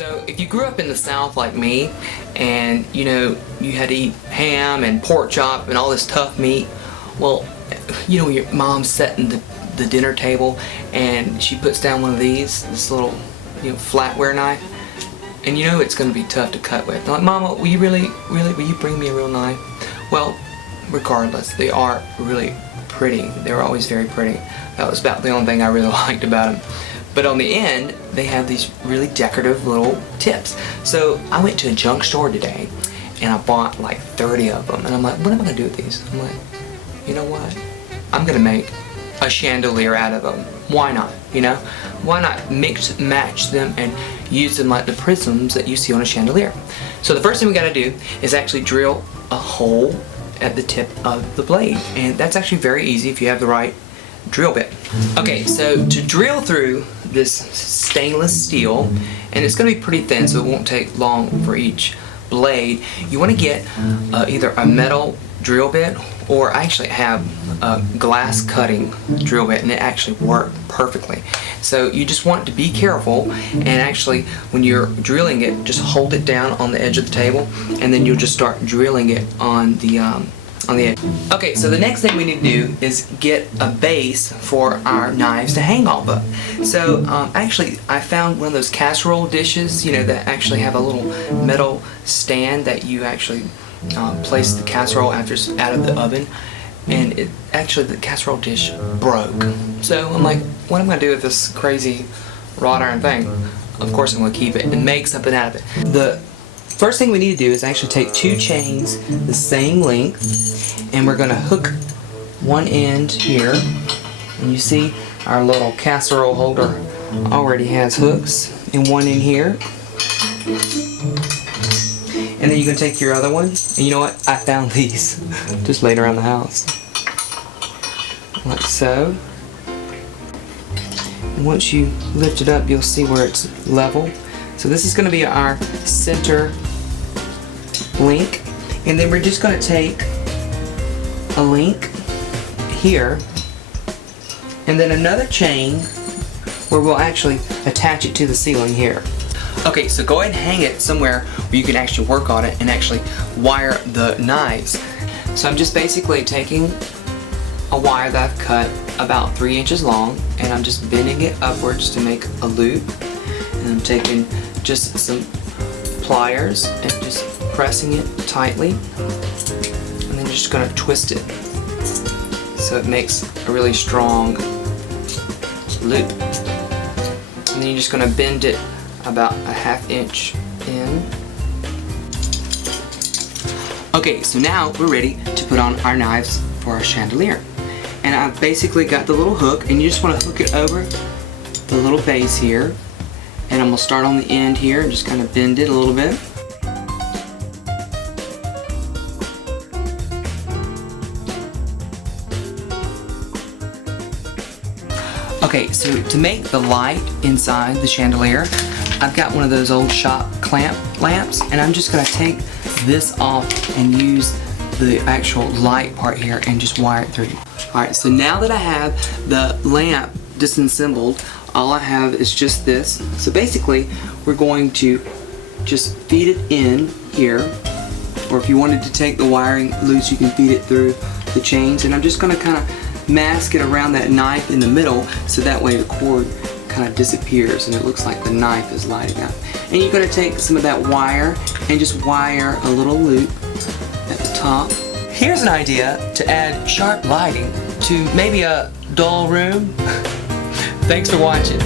So if you grew up in the South like me, and you know, you had to eat ham and pork chop and all this tough meat, well, you know, your mom's setting the dinner table and she puts down one of these, this little, you know, flatware knife, and you know it's going to be tough to cut with. I'm like, Mama, will you will you bring me a real knife? Well, regardless, they are really pretty. They were always very pretty. That was about the only thing I really liked about them. But on the end, they have these really decorative little tips. So I went to a junk store today and I bought like 30 of them. And I'm like, what am I gonna do with these? I'm like, you know what? I'm gonna make a chandelier out of them. Why not? You know? Why not mix, match them and use them like the prisms that you see on a chandelier? So the first thing we gotta do is actually drill a hole at the tip of the blade. And that's actually very easy if you have the right drill bit. Okay, so to drill through this stainless steel, and it's going to be pretty thin so it won't take long for each blade, you want to get either a metal drill bit, or I actually have a glass cutting drill bit and it actually worked perfectly. So you just want to be careful, and actually when you're drilling it, just hold it down on the edge of the table and then you'll just start drilling it on the edge. Okay, so the next thing we need to do is get a base for our knives to hang off of. So actually I found one of those casserole dishes, you know, that actually have a little metal stand that you actually place the casserole after it's out of the oven, and it actually, the casserole dish broke. So I'm like, what am I gonna do with this crazy wrought iron thing? Of course I'm gonna keep it and make something out of it. The first thing we need to do is actually take two chains the same length, and we're going to hook one end here, and you see our little casserole holder already has hooks, and one in here, and then you can take your other one, and you know what, I found these just laying around the house, like so. And once you lift it up, you'll see where it's level. So this is going to be our center link, and then we're just going to take a link here and then another chain where we'll actually attach it to the ceiling here. Okay, so go ahead and hang it somewhere where you can actually work on it and actually wire the knives. So I'm just basically taking a wire that I've cut about 3 inches long, and I'm just bending it upwards to make a loop, and I'm taking just some pliers and just pressing it tightly, and then just going to twist it so it makes a really strong loop, and then you're just going to bend it about a ½ inch in. Okay, so now we're ready to put on our knives for our chandelier, and I've basically got the little hook, and you just want to hook it over the little base here, and I'm going to start on the end here and just kind of bend it a little bit. Okay, so to make the light inside the chandelier, I've got one of those old shop clamp lamps, and I'm just going to take this off and use the actual light part here and just wire it through. Alright, so now that I have the lamp disassembled, all I have is just this. So basically, we're going to just feed it in here, or if you wanted to take the wiring loose, you can feed it through the chains, and I'm just going to kind of mask it around that knife in the middle, so that way the cord kind of disappears and it looks like the knife is lighting up. And you're going to take some of that wire and just wire a little loop at the top. Here's an idea to add sharp lighting to maybe a dull room. Thanks for watching.